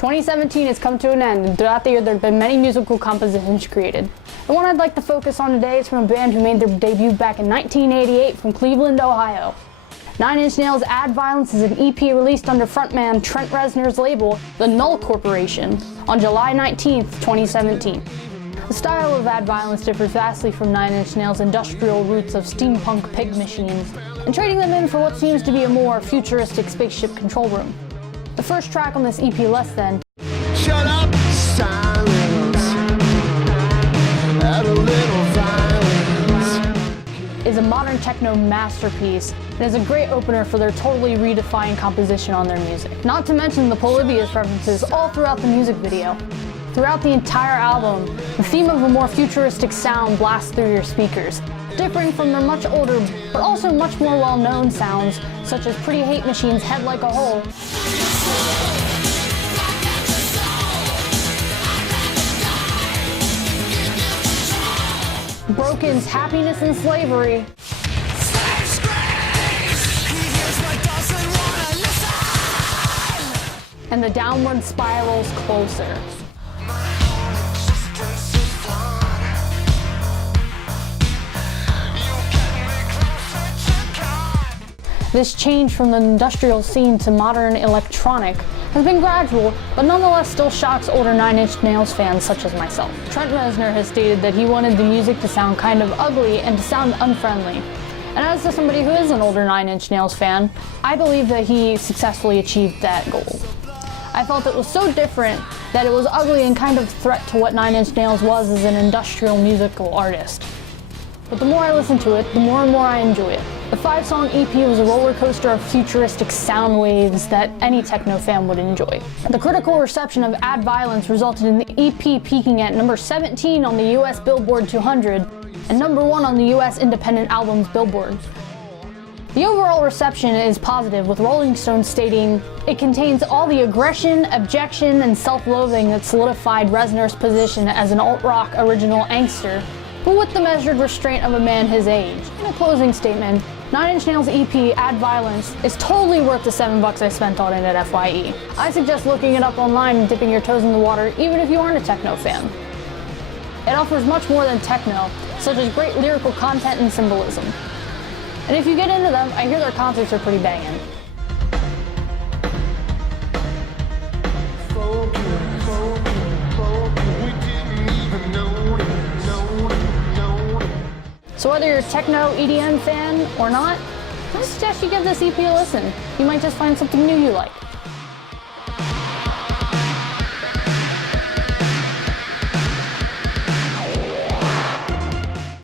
2017 has come to an end, and throughout the year there have been many musical compositions created. The one I'd like to focus on today is from a band who made their debut back in 1988 from Cleveland, Ohio. 9 Inch Nails' Add Violence is an EP released under frontman Trent Reznor's label, The Null Corporation, on July 19, 2017. The style of Add Violence differs vastly from 9 Inch Nails' industrial roots of steampunk pig machines, and trading them in for what seems to be a more futuristic spaceship control room. The first track on this EP, Less Than, Shut up, silence. Add a little violence. is a modern techno masterpiece and is a great opener for their totally redefined composition on their music. Not to mention the Polybius references all throughout the music video. Throughout the entire album, the theme of a more futuristic sound blasts through your speakers, differing from their much older but also much more well-known sounds such as Pretty Hate Machine's Head Like a Hole, Broken's Happiness and Slavery, and the Downward Spiral's Closer. This change from the industrial scene to modern electronic has been gradual, but nonetheless still shocks older 9 Inch Nails fans such as myself. Trent Reznor has stated that he wanted the music to sound kind of ugly and to sound unfriendly. And as to somebody who is an older 9 Inch Nails fan, I believe that he successfully achieved that goal. I felt it was so different that it was ugly and kind of a threat to what 9 Inch Nails was as an industrial musical artist. But the more I listen to it, the more and more I enjoy it. The 5-song EP was a roller coaster of futuristic sound waves that any techno fan would enjoy. The critical reception of Add Violence resulted in the EP peaking at number 17 on the US Billboard 200 and number 1 on the US Independent Albums Billboard. The overall reception is positive, with Rolling Stone stating, "It contains all the aggression, abjection, and self-loathing that solidified Reznor's position as an alt-rock original angster, but with the measured restraint of a man his age." In a closing statement, 9 Inch Nails' EP, Add Violence, is totally worth the $7 I spent on it at FYE. I suggest looking it up online and dipping your toes in the water, even if you aren't a techno fan. It offers much more than techno, such as great lyrical content and symbolism. And if you get into them, I hear their concerts are pretty banging. So whether you're a techno EDM fan or not, I suggest you give this EP a listen. You might just find something new you like.